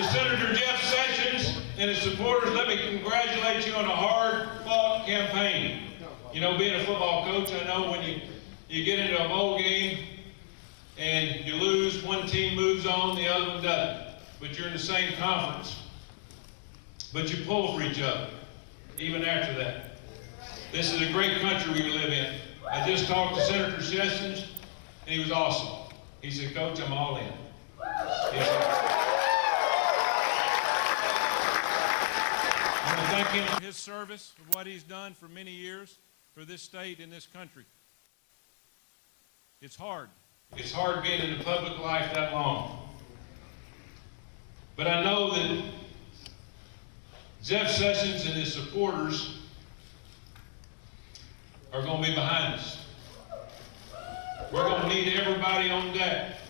To Senator Jeff Sessions and his supporters, let me congratulate you on a hard-fought campaign. You know, being a football coach, I know when you get into a bowl game and you lose, one team moves on, the other one doesn't. But you're in the same conference. But you pull for each other, even after that. This is a great country we live in. I just talked to Senator Sessions, and he was awesome. He said, Coach, I'm all in. I want to thank him for his service, for what he's done for many years for this state and this country. It's hard. It's hard being in the public life that long. But I know that Jeff Sessions and his supporters are going to be behind us. We're going to need everybody on deck.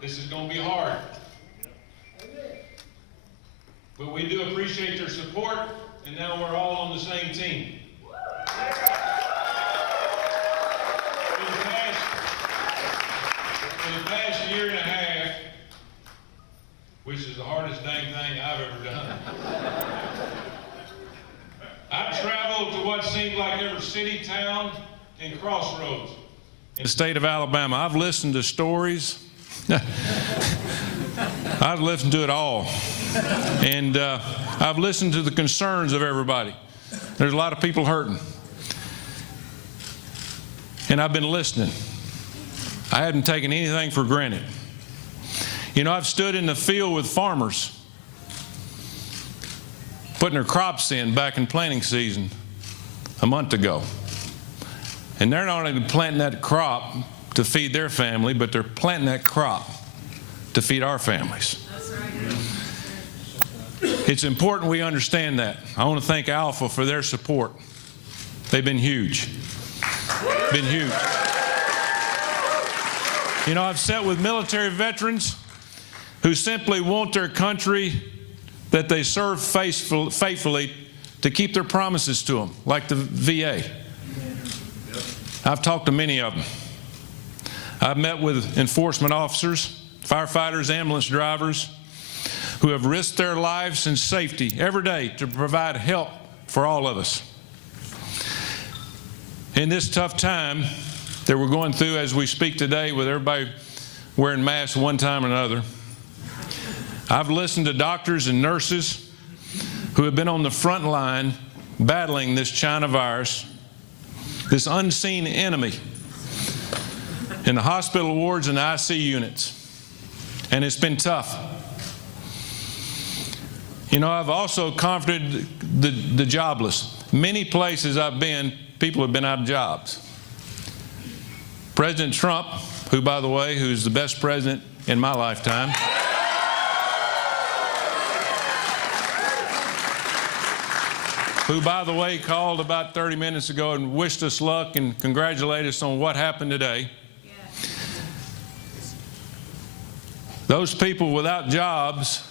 This is going to be hard. But we do appreciate their support, and now we're all on the same team. For the past year and a half, which is the hardest dang thing I've ever done, I've traveled to what seemed like every city, town, and crossroads in the state of Alabama. I've listened to stories. I've listened to it all. And I've listened to the concerns of everybody. There's a lot of people hurting. And I've been listening. I hadn't taken anything for granted. You know, I've stood in the field with farmers putting their crops in back in planting season a month ago. And they're not only planting that crop to feed their family, but they're planting that crop to feed our families. That's right. It's important we understand that. I want to thank Alpha for their support. They've been huge. Been huge. You know, I've sat with military veterans who simply want their country that they serve faithfully to keep their promises to them, like the VA. I've talked to many of them. I've met with enforcement officers, firefighters, ambulance drivers who have risked their lives and safety every day to provide help for all of us. In this tough time that we're going through as we speak today, with everybody wearing masks one time or another, I've listened to doctors and nurses who have been on the front line battling this China virus, this unseen enemy, in the hospital wards and the IC units. And it's been tough. You know, I've also comforted the jobless. Many places I've been, people have been out of jobs. President Trump, who, by the way, who's the best president in my lifetime, who, by the way, called about 30 minutes ago and wished us luck and congratulated us on what happened today. Those people without jobs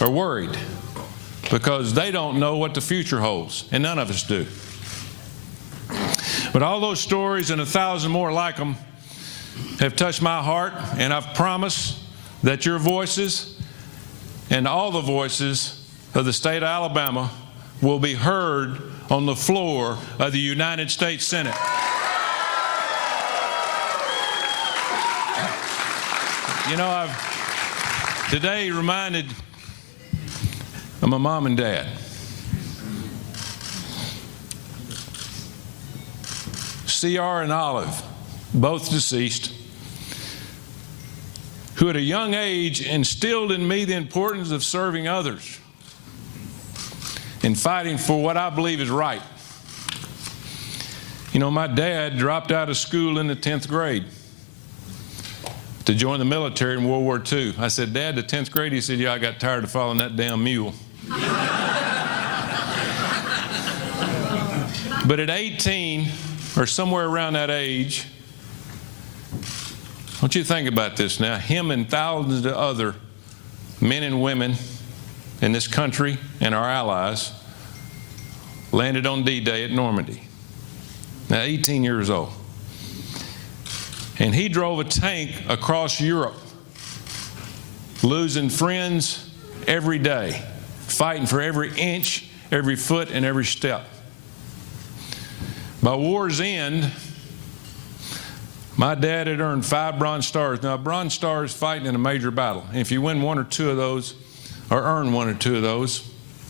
are worried because they don't know what the future holds, and none of us do. But all those stories and 1,000 more like them have touched my heart, and I've promised that your voices and all the voices of the state of Alabama will be heard on the floor of the United States Senate. You know, I've today reminded of my mom and dad. C.R. and Olive, both deceased, who at a young age instilled in me the importance of serving others and fighting for what I believe is right. You know, my dad dropped out of school in the 10th grade to join the military in World War II. I said, Dad, the 10th grade? He said, yeah, I got tired of following that damn mule. But at 18, or somewhere around that age, I want you to think about this now. Him and thousands of other men and women in this country and our allies landed on D-Day at Normandy. Now, 18 years old. And he drove a tank across Europe losing friends every day, fighting for every inch, every foot, and every step. By war's end, my dad had earned 5 Bronze Stars. Now, a Bronze Star is fighting in a major battle. And if you win 1 or 2 of those, or earn 1 or 2 of those,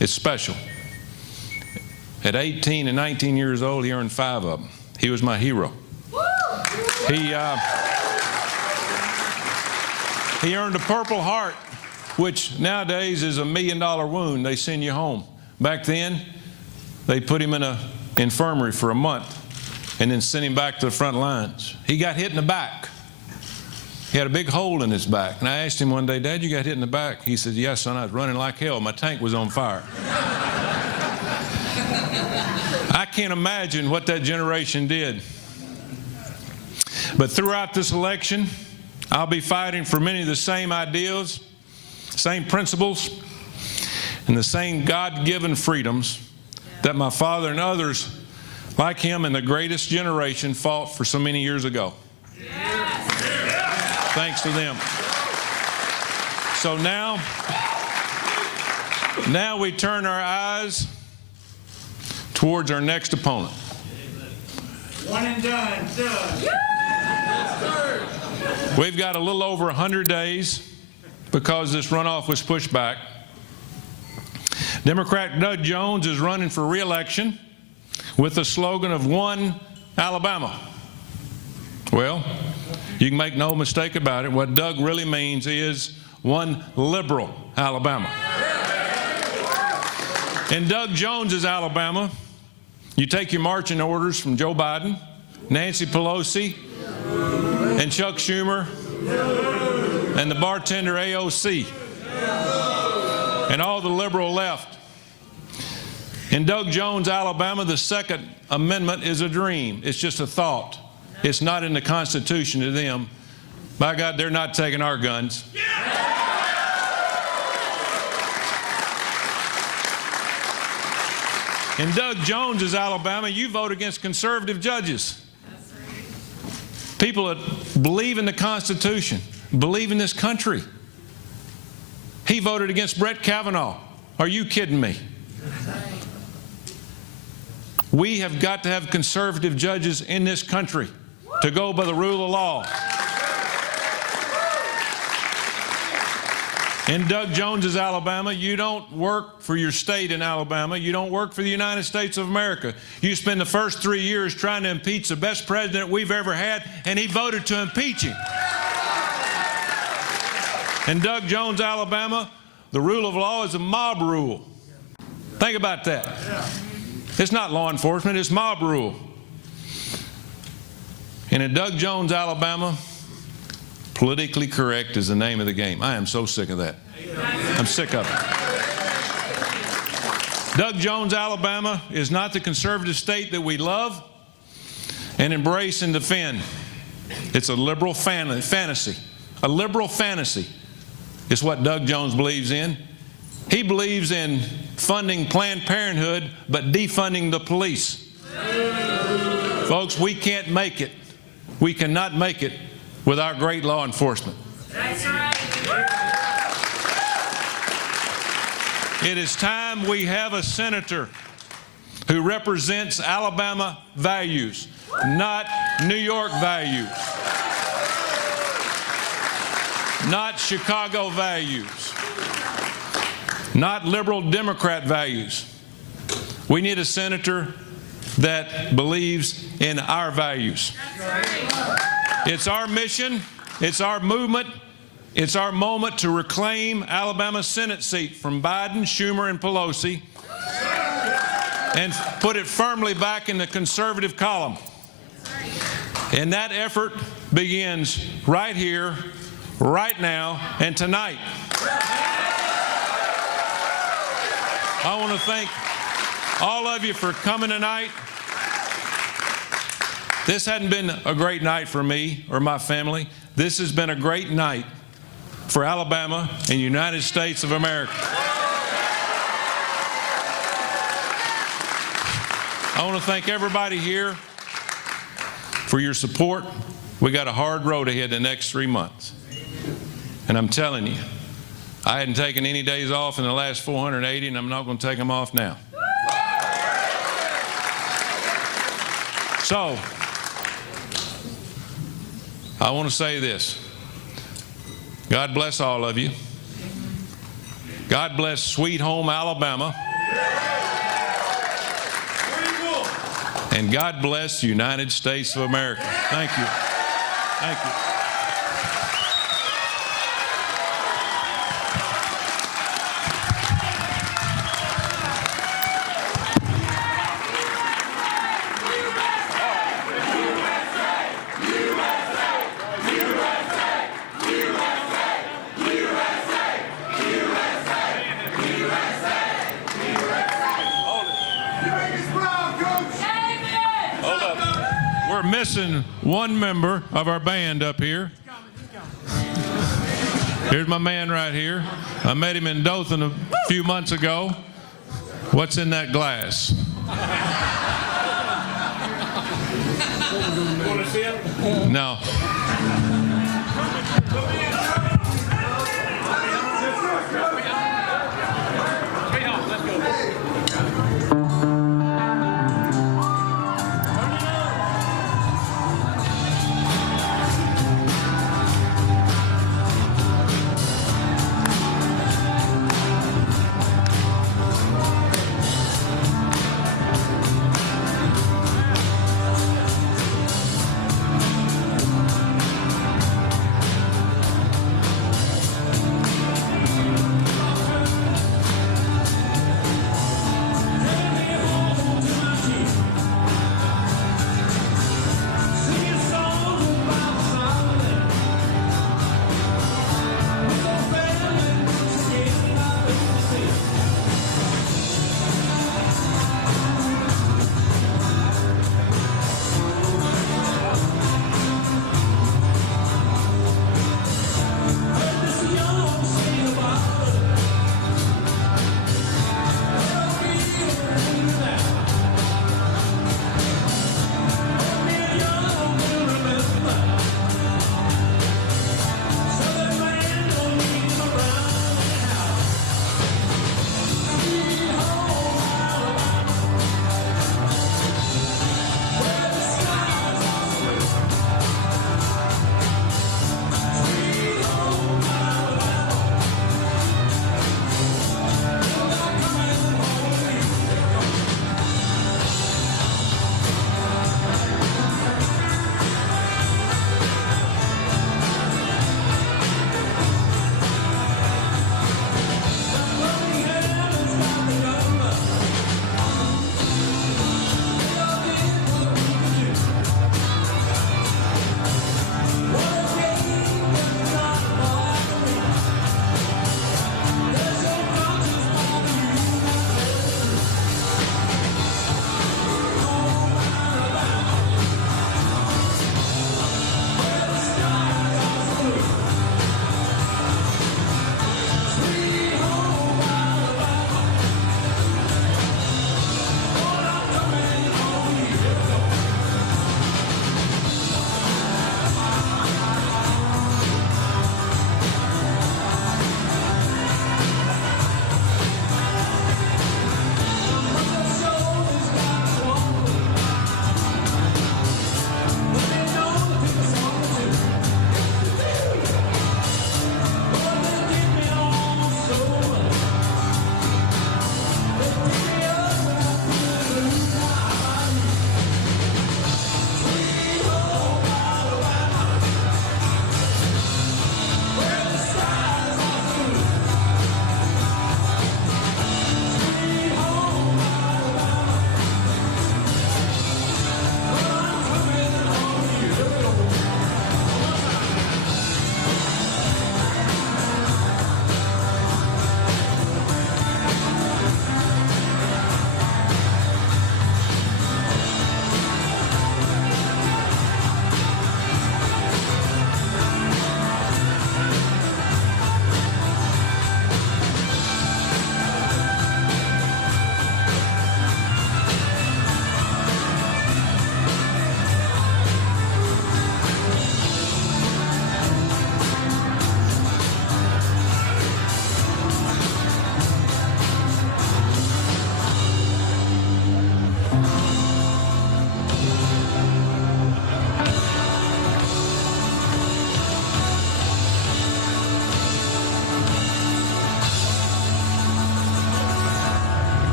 it's special. At 18 and 19 years old, he earned 5 of them. He was my hero. He earned a Purple Heart, which nowadays is $1 million wound. They send you home. Back then, they put him in an infirmary for a month and then sent him back to the front lines. He got hit in the back. He had a big hole in his back. And I asked him one day, "Dad, you got hit in the back?" He said, "Yes, son, I was running like hell. My tank was on fire." I can't imagine what that generation did. But throughout this election, I'll be fighting for many of the same ideals, same principles, and the same God-given freedoms that my father and others like him and the greatest generation fought for so many years ago. Yes. Thanks to them. So now we turn our eyes towards our next opponent. One and done. We've got a little over 100 days because this runoff was pushed back. Democrat Doug Jones is running for re-election with the slogan of "One Alabama." Well, you can make no mistake about it. What Doug really means is one liberal Alabama. In Doug Jones's Alabama, you take your marching orders from Joe Biden, Nancy Pelosi, and Chuck Schumer, and the bartender AOC, and all the liberal left. In Doug Jones, Alabama, the Second Amendment is a dream. It's just a thought. It's not in the Constitution to them. By God, they're not taking our guns. In Doug Jones's Alabama, you vote against conservative judges. People that believe in the Constitution, believe in this country. He voted against Brett Kavanaugh. Are you kidding me? We have got to have conservative judges in this country to go by the rule of law. In Doug Jones's Alabama, you don't work for your state in Alabama. You don't work for the United States of America. You spend the first 3 years trying to impeach the best president we've ever had, and he voted to impeach him. In Doug Jones, Alabama, the rule of law is a mob rule. Think about that. It's not law enforcement, it's mob rule. And in Doug Jones, Alabama, politically correct is the name of the game. I am so sick of that. I'm sick of it. Doug Jones, Alabama is not the conservative state that we love and embrace and defend. It's a liberal fantasy. A liberal fantasy is what Doug Jones believes in. He believes in funding Planned Parenthood, but defunding the police. Folks, we can't make it. We cannot make it with our great law enforcement. That's right. It is time we have a senator who represents Alabama values, not New York values, not Chicago values, not liberal Democrat values. We need a senator that believes in our values. It's our mission, it's our movement, it's our moment to reclaim Alabama's Senate seat from Biden, Schumer, and Pelosi and put it firmly back in the conservative column. And that effort begins right here, right now, and tonight. I want to thank all of you for coming tonight. This hadn't been a great night for me or my family. This has been a great night for Alabama and the United States of America. I want to thank everybody here for your support. We got a hard road ahead the next 3 months. And I'm telling you, I hadn't taken any days off in the last 480, and I'm not going to take them off now. So, I want to say this. God bless all of you. God bless Sweet Home, Alabama. And God bless the United States of America. Thank you. Thank you. We're missing one member of our band up here. Here's my man right here. I met him in Dothan a few months ago. What's in that glass? No.